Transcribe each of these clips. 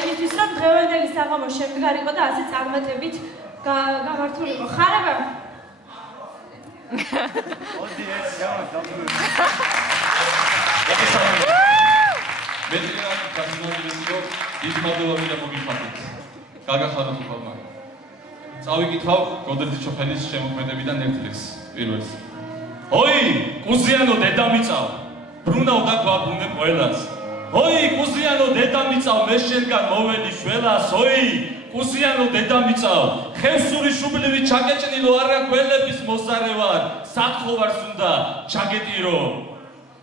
იმისთვის, რომ დღევანდელი საღამო შემდგარიყო და ასე წარმატებით გამართულიყო. ხარება? ოდი ეს გამარჯვებული. მეტრიანი გასმოგვიდეო ის მადლობა და მოგიხარდეთ. გაგახაროთ ხოლმე. წავიკითხავ გოდერძი ჩოხელის შემოქმედებიდან ერთ ლექსს პირველს. oi, კუზიანო დედამიწა, ბრუნავ და გვაბუნე ყველას. oi, კუზიანო დედამიწა, მე შენგან მოველი შველას. oi, კუზიანო დედამიწა, ხევსური შუბლივი ჩაგეჭნილო არა გველების მოსარე ვარ, სათხო ვარს უნდა ჩაგეტირო.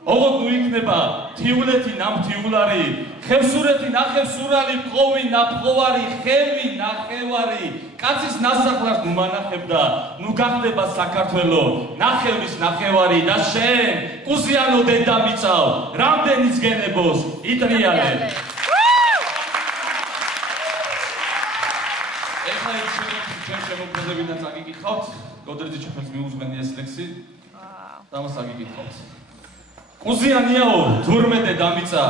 ოღონდ ნუ იქნება თიულეთი ნამთიულარი, ხევსურეთი ნახევსურალი, მყოვი ნაფყოვარი, ხევი ნახევარი, კაცის ნასახლარს ნუ მანახებდა, ნუ გახდება საქართველო, ნახევრის ნახევარი და შენ, კუზიანო დედამიწა, რამდენიც გენებოს, იტრიალე. ეხლა ჩვენ შემოქმედებიდან წაგიკითხავთ, გოდერძი ჩოხელს მიუძღვენი ეს ლექსი და მას აგიკითხავთ. კუზიანიაო, თურმე დედამიწა,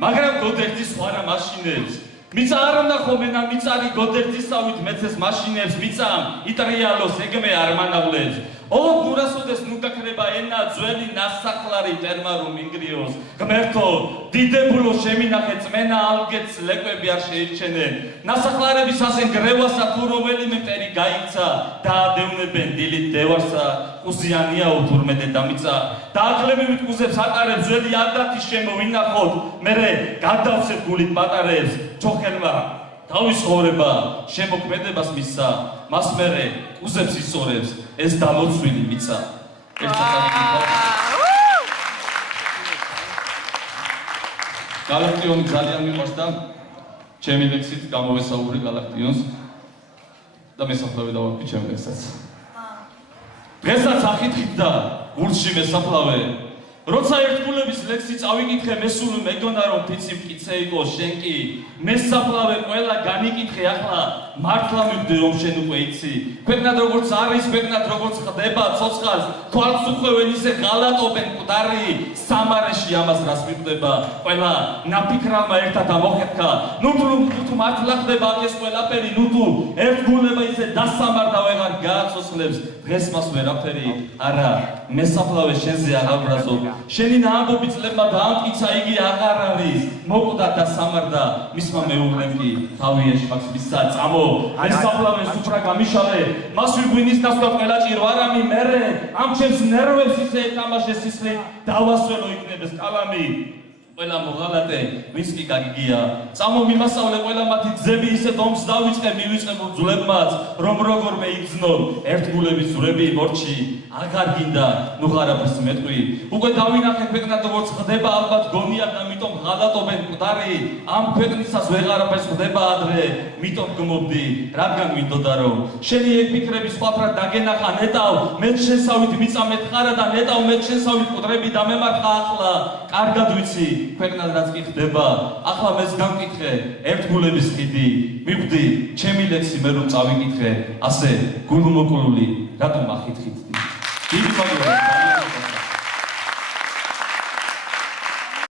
მაგრამ გოდერძი სხვა რა მაშინებს. მიწა არ უნდა ხომენა მიწარი გოდერძისავით მეცეს მაშინებს მიწამ იტრიალოს ეგმე არ მანავლებს. ოღონდ ნურასოდეს ნუ გაქრება ენა ძველი ნასახლარი ტერმარო მინგრიოს. ღმერთო, დიდებულო შემინახე წმენა ალგეთს ლეკვები არ შეირჩენენ. ნასახლარების ასენ გრევასა თუ რომელიმე მტერი გაიქცა დაადევნებენ დილით დევარსა. კუზიანიაო, თურმე დედამიწა, დააკლებივით კუზებს ატარებს ძველი ადათის შემოვინახოთ, მერე გადავცეთ გულით პატარებს. ჩოხელმა თავის ხოვრება შემოქმედებას მისცა, მას მერე კუზებს ისორებს ეს დამოცვილი მიწა. გალაქტიონი ძალიან მიყვარს და ჩემი ლექსით გამოვესაუბრე გალაქტიონს და მესაფლავე დავარქვი ჩემ ლექსსაც. დღესაც ახითხით და გულში მესაფლავე. როცა ერთგულების ლექსი წავიკითხე, მესული მეგონა რომ ფიცი მკიცე იყო შენ კი. მესაფლავე ყველა განიკითხე ახლა მართლა მივდე რომ შენ უკვე იცი. ქვეყნად როგორც არის, ქვეყნად როგორც ხდება ცოცხალს, თვალს უხვევენ ისე ღალატობენ მკვდარი. სამარეში ამას რას მიხვდება, ყველა ნაფიქრალმა ერთად ამოხეთქა. ნუ თუ მართლა ხდება ეს ყველაფერი, ნუ თუ ერთგულება ისე დასამარდა ვეღარ გააცოცხლებს. დღეს მას ვერაფერი არა, მესაფლავე შენზე აღარ ბრაზობ. შენი ნაამბობი წლებმა დაამტკიცა იგი აღარ არის. მოკვდა და სამარდა მისმა მეუღლემ კი თავი ეშმაკს მისცა წამო. მესაფლავე სუფრა გამიშალე, მას ვიგვინის დასვა ყველა ჭირო არამი მერე. ამ ჩემს ნერვებს ისე ეთამაშე სისხლი, დავასველო იქნებეს კალამი. ყველა მოღალატე ვინც კი გაგიგია, წამო მიმასავლე ყველა მათი გზები ისე დომს დავიწყე მივიწყებულ ძვლებმაც, რომ როგორმე იგზნო ერთგულების ზურები მორჩი. აღარ გინდა ნუ ღარაფერს მეტყვი, უკვე დავინახე ქვეყნად როგორც ხდება ალბათ გონია და მიტომ ღალატობენ მკვდარი. ამ ქვეყნისას ვეღარაფერს ხდება ადრე, მიტომ გმობდი, რადგან მინდოდა რომ შენი ეგ ფიქრები სხვაფრად დაგენახა ნეტავ, მე შენსავით მიწა მეთხარა და ნეტავ მე შენსავით მკვდრები დამემარხა ახლა. კარგად ვიცი ქვეყნად რაც კი ხდება, ახლა მეც გამკითხე ერთგულების ხიდი, მივხვდი ჩემი ლექსი მე რომ წავიკითხე, ასე გულმოკლული რატომ ახითხითდი. დიდი მადლობა.